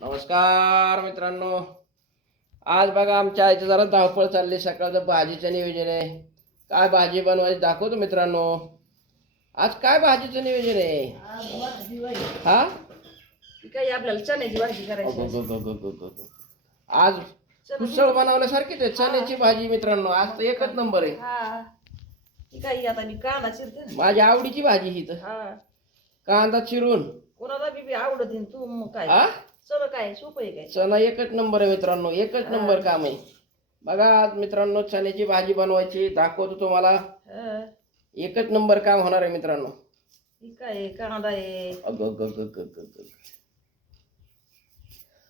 नमस्कार मित्रांनो. आज बघा आमच्या आईचं जरा धावपळ चालली सकाळचं भाजीचं नियोजन आहे. काय भाजी बनवायची दाखवतो मित्रांनो. आज काय भाजीचं नियोजन आहे. हा? आपल्याला चण्याची भाजी करायची. आज कुसळ बनवल्यासारखीच आहे चण्याची भाजी मित्रांनो. आज तर एकच नंबर आहे. हा. काही आता मी कांदा चिरते माझ्या आवडीची भाजी ही तर. हा. कांदा चिरून. कोणाला बी आवडत तू मग काय? सगळं काय सोपं आहे काय? चणा एकच नंबर आहे मित्रांनो एकच नंबर काम आहे. बघा आज मित्रांनो चण्याची भाजी बनवायची दाखवतो तुम्हाला. हा. एकच नंबर काम होणार आहे मित्रांनो. काय आहे, कांदा आहे. अगं, अगं, अगं, अगं, अगं, अगं.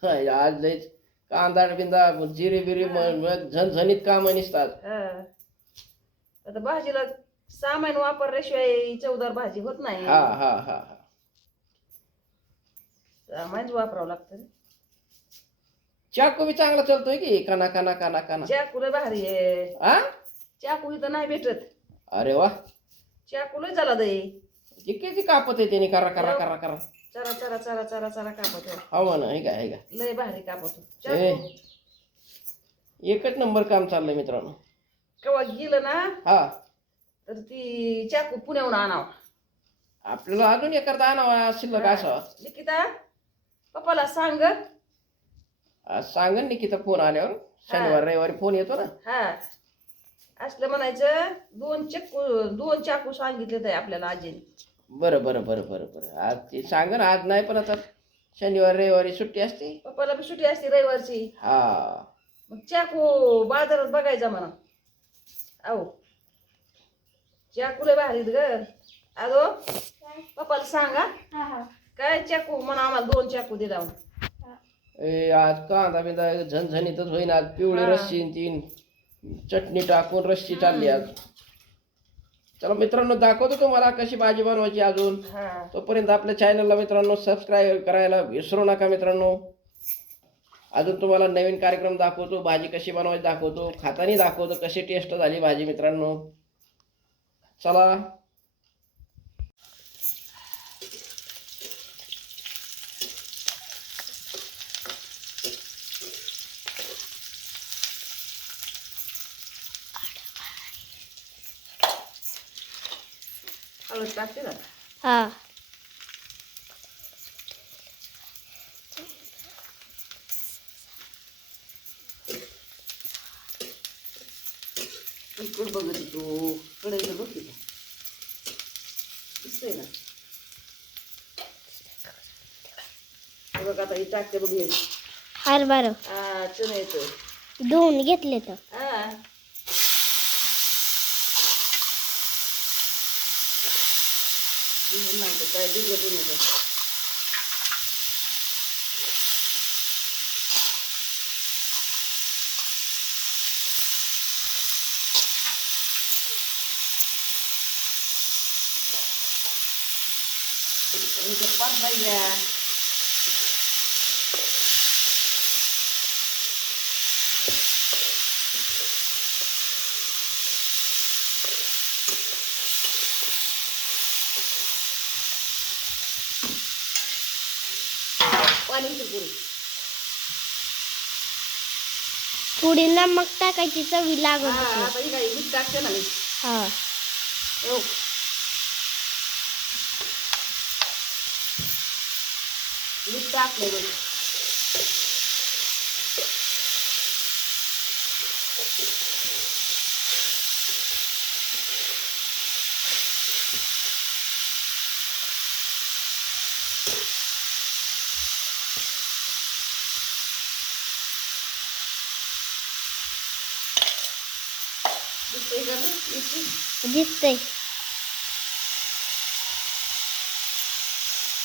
हाय, आज लयच कांदा बिंदा जिरे बिरे म- म- झणझणीत काम निसतात. हा. आता भाजीला सामान वापरल्याशिवाय चवदार भाजी होत नाही. हा हा हा हा. सामानच वापरावं लागतं. चाकू बी चांगला चालतोय की? काना काना काना काना चाकू लय भारी आहे. हा चाकू इथं नाही भेटत. अरे वा. चाकू लय झाला दे जे किती कापत आहे त्याने? करा करा करा करा. चरा चरा चरा चरा चरा कापत आहे. हा म्हणा हे का हे का लय भारी कापत एकच नंबर काम चाललंय मित्रांनो. केव्हा गेलं ना हा. तर ती चाकू पुण्याहून आणावं. आपल्याला अजून एखादा आणावा शिल्लक असावा. निकिता? पप्पाला सांग. आज सांगन निकिता फोन आल्यावर. शनिवार रविवारी फोन येतो ना. हा. असलं म्हणायचं दोन चक्कू दोन चाकू सांगितले तर आपल्याला आजीने. बरं बरं बरं बरं बरं. आज ते सांगन आज नाही पण आता शनिवार रविवारी सुट्टी असते. पप्पाला बी सुट्टी असते रविवारची. हा. मग चाकू बाजारात बघायचा म्हणा. अहो चाकू लय भारीत ग. अगो पप्पाला सांगा. काय चाकू? म्हणा आम्हाला दोन चाकू दिला म्हणून. ए आज कांदा बिंदा झणझणीतच होईन. आज पिवळे हा. रस्सी तीन चटणी टाकून रस्सी चालली आज. चला मित्रांनो दाखवतो तुम्हाला कशी भाजी बनवायची अजून. हा. तोपर्यंत आपल्या चॅनलला मित्रांनो सबस्क्राईब करायला विसरू नका मित्रांनो. अजून तुम्हाला नवीन कार्यक्रम दाखवतो भाजी कशी बनवायची दाखवतो खातानी दाखवतो कशी टेस्ट झाली भाजी मित्रांनो. चला. हळद टाकते ना? हा. इकडं बघत तू. बघ तिथं दिसतंय ना? हे बघ आता ही टाकते बघ हे. हरभरा हा चण येतं धुवून घेतले तर हा बिघडलं नाही तर काय बिघडलं नाही तर. इथं घ्या पाणी पुरी. नमक टाकायची चवी लागत हा. आता ही काय मीठ टाकते ना मी. हा. हो. मीठ टाकले बघ. дітей.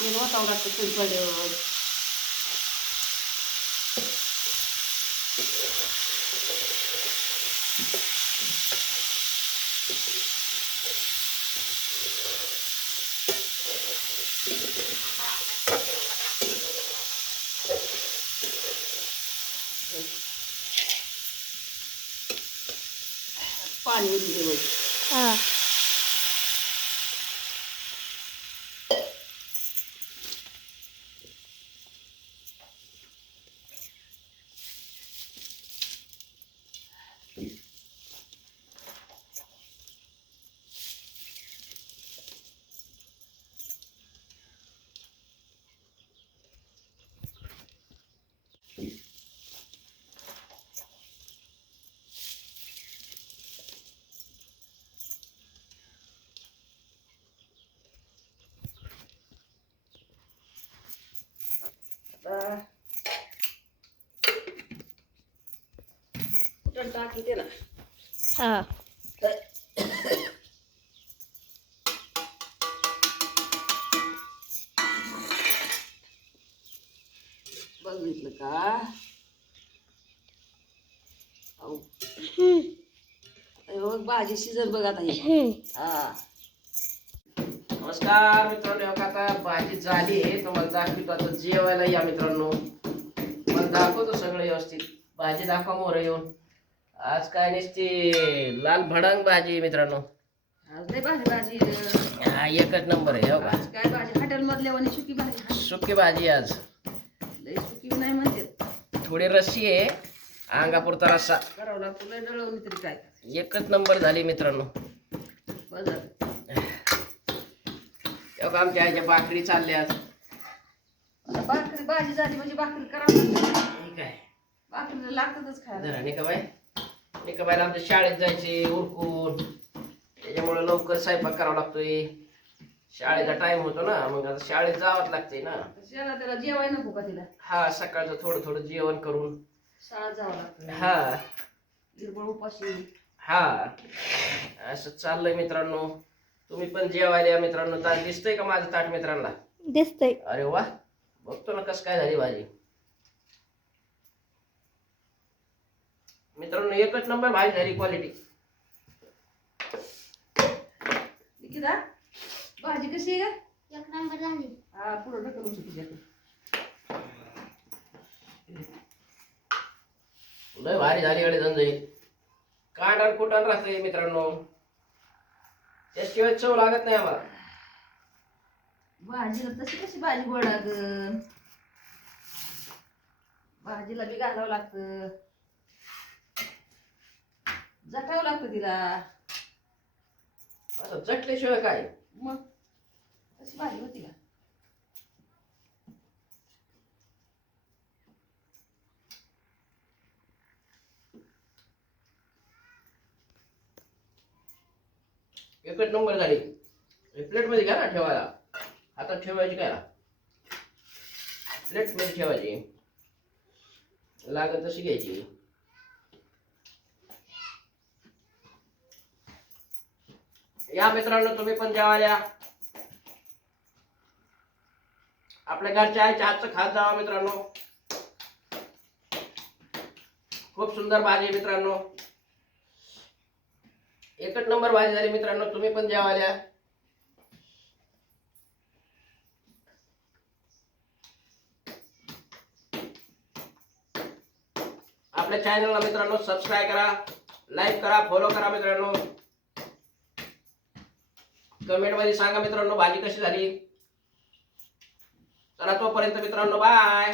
Ні, ну там так тут боліло. পানি দিয়ে দেবো হ্যাঁ। तिखट ना. हा. बघितलं का? हे भाजी शिजत बघ आता ही. हा. नमस्कार मित्रांनो आता भाजी झाली आहे. तुम्हाला दाखवतो आता जेवायला या मित्रांनो. मला दाखवतो सगळं व्यवस्थित. भाजी दाखवा मोर येऊन. आज काय नसते लाल भडंग भाजी मित्रांनो. आज लय भाजी अं, हा एकच नंबर आहे हो का? आज काय भाजी? हॉटेल मधल्या वाणी सुकी भाजी. सुकी भाजी आज. लय सुकी नाही म्हणते. थोडी रस्सी आहे अंगापुरता रस्सा. करावं लागतं लय डळवणी तरी काय एकच नंबर झाली मित्रांनो. तेव्हा आमच्या आईच्या भाकरी चालल्यात आता भाकरी भाजी झाली म्हणजे भाकरी करावं लागतं. ठीक आहे. भाकरीला लागतातच खायला. जरा निकाबाई निकाबाईला आमच्या शाळेत जायचे उरकून. त्याच्यामुळे लवकर स्वयंपाक करावा लागतोय. शाळेचा टाइम होतो ना मग आता शाळेत जावंच लागते ना. त्याला त्याला जेवाय नको का तिला? हा सकाळचं थोडं थोडं जेवण करून. शाळा जावं लागतं हा. उपाशी. हा. असं चाललंय मित्रांनो. तुम्ही पण जेवायला या मित्रांनो. ताट दिसतंय का माझं ताट मित्रांना? दिसतंय. अरे वा. बघतो ना कसं काय झाली भाजी. मित्रांनो एकच नंबर भाजी झाली क्वालिटी निकिता भाजी कशी आहे एक नंबर झाली. हा पुढं ढकलू शकतो लय भारी झाली कडे धंदे कांडण कुटण राहते मित्रांनो? त्याशिवाय चव लागत नाही आम्हाला. भाजीला तशी कशी भाजी गोड ग? भाजीला बी घालावं लागतं. जटावं लागतं तिला. असं चटल्याशिवाय काय? मग कशी भाजी होती का? एकच नंबर झाली प्लेटमध्ये घ्या ना ठेवायला. हातात ठेवायची काय? प्लेटमध्ये ठेवायची. लागत तशी घ्यायची. या मित्रांनो तुम्ही पण जेवायला आपल्या घरच्या आईच्या हातचं खात जावा मित्रांनो. खूप सुंदर भाजी मित्रांनो. एकच नंबर भाजी झाली मित्रांनो तुम्ही पण जेवायला आपल्या चॅनलला मित्रांनो सबस्क्राईब करा लाईक करा फॉलो करा मित्रांनो. कमेंटमध्ये सांगा मित्रांनो भाजी कशी झाली? चला तोपर्यंत मित्रांनो बाय